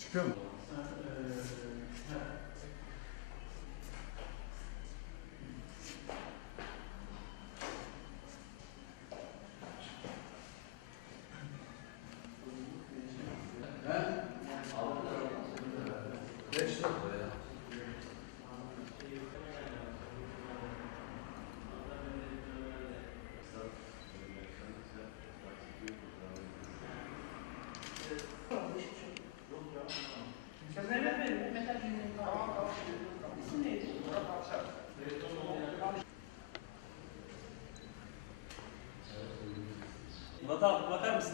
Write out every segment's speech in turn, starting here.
Çıkıyor mu? Abi bakar mısın?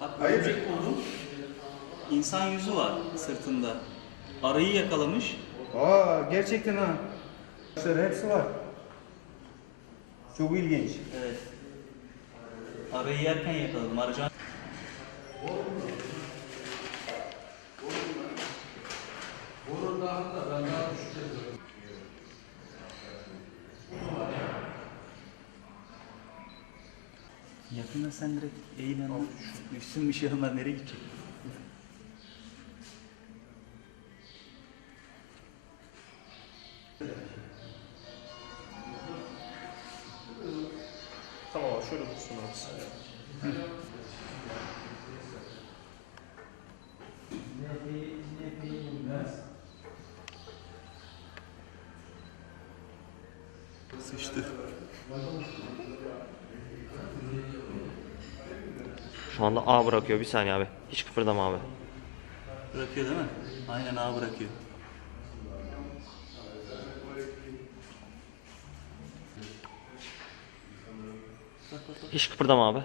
Bak Hayır. örümcek buldum. İnsan yüzü var sırtında. Arıyı yakalamış. Aa gerçekten ha. Arkadaşlar hepsi var. Çok ilginç. Evet. Arıyı yerken yakaladım. Arıcan Yakında sen direkt eğlen. Üstün bir şey olma nereye gidecek? Tamam abi şöyle dursun abi. Sıçtı. Şu anda A bırakıyor. Bir saniye abi. Hiç kıpırdama abi. Bırakıyor değil mi? Aynen ağa bırakıyor. Hiç kıpırdama abi.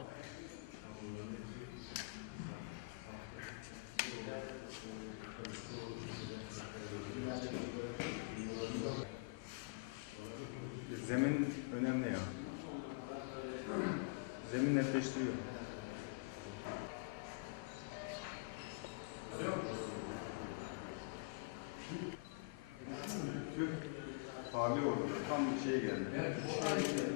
Zemin önemli ya. Zemin netleştiriyor. Michigan.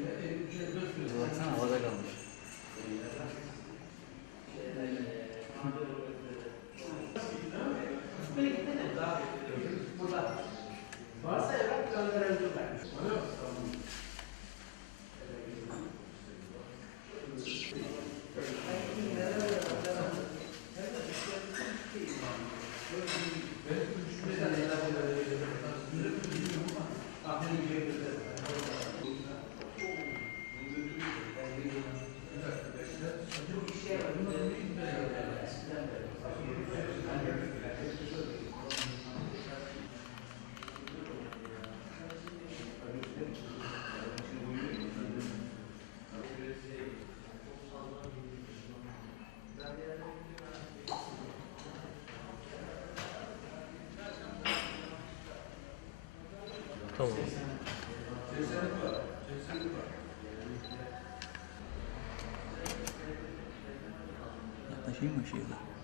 听不清了。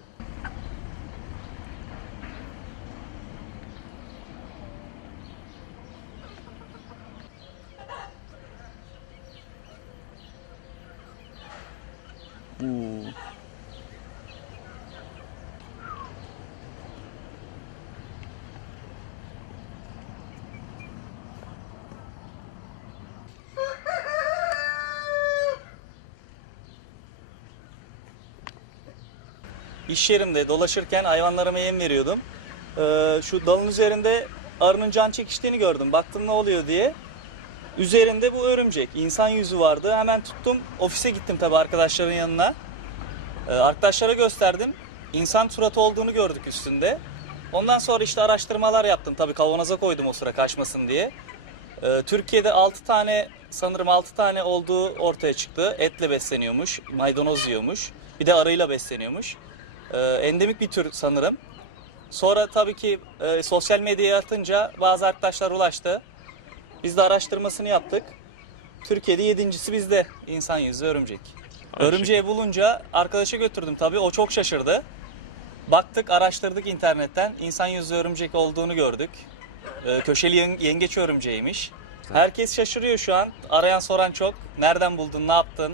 İş yerimde dolaşırken hayvanlarıma yem veriyordum. Ee, şu dalın üzerinde arının can çekiştiğini gördüm. Baktım ne oluyor diye. Üzerinde bu örümcek. İnsan yüzü vardı. Hemen tuttum. Ofise gittim tabii arkadaşların yanına. Ee, arkadaşlara gösterdim. İnsan suratı olduğunu gördük üstünde. Ondan sonra işte araştırmalar yaptım. Tabii kavanoza koydum o sıra kaçmasın diye. Ee, Türkiye'de 6 tane sanırım 6 tane olduğu ortaya çıktı. Etle besleniyormuş, maydanoz yiyormuş. Bir de arıyla besleniyormuş. Ee, endemik bir tür sanırım. Sonra tabii ki e, sosyal medyaya atınca bazı arkadaşlar ulaştı. Biz de araştırmasını yaptık. Türkiye'de yedincisi bizde insan yüzü örümcek. Aynı Örümceği bulunca arkadaşa götürdüm tabii. O çok şaşırdı. Baktık, araştırdık internetten. İnsan yüzü örümcek olduğunu gördük. Ee, köşeli yen- yengeç örümceğiymiş. Herkes şaşırıyor şu an. Arayan soran çok. Nereden buldun, ne yaptın?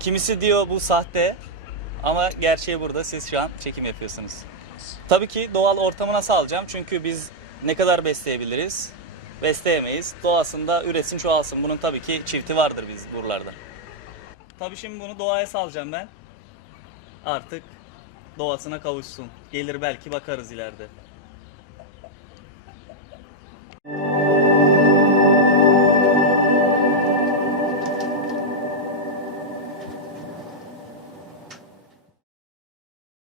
Kimisi diyor bu sahte. Ama gerçeği burada. Siz şu an çekim yapıyorsunuz. Tabii ki doğal ortamına salacağım. Çünkü biz ne kadar besleyebiliriz? Besleyemeyiz. Doğasında üresin çoğalsın. Bunun tabii ki çifti vardır biz buralarda. Tabii şimdi bunu doğaya salacağım ben. Artık doğasına kavuşsun. Gelir belki bakarız ileride.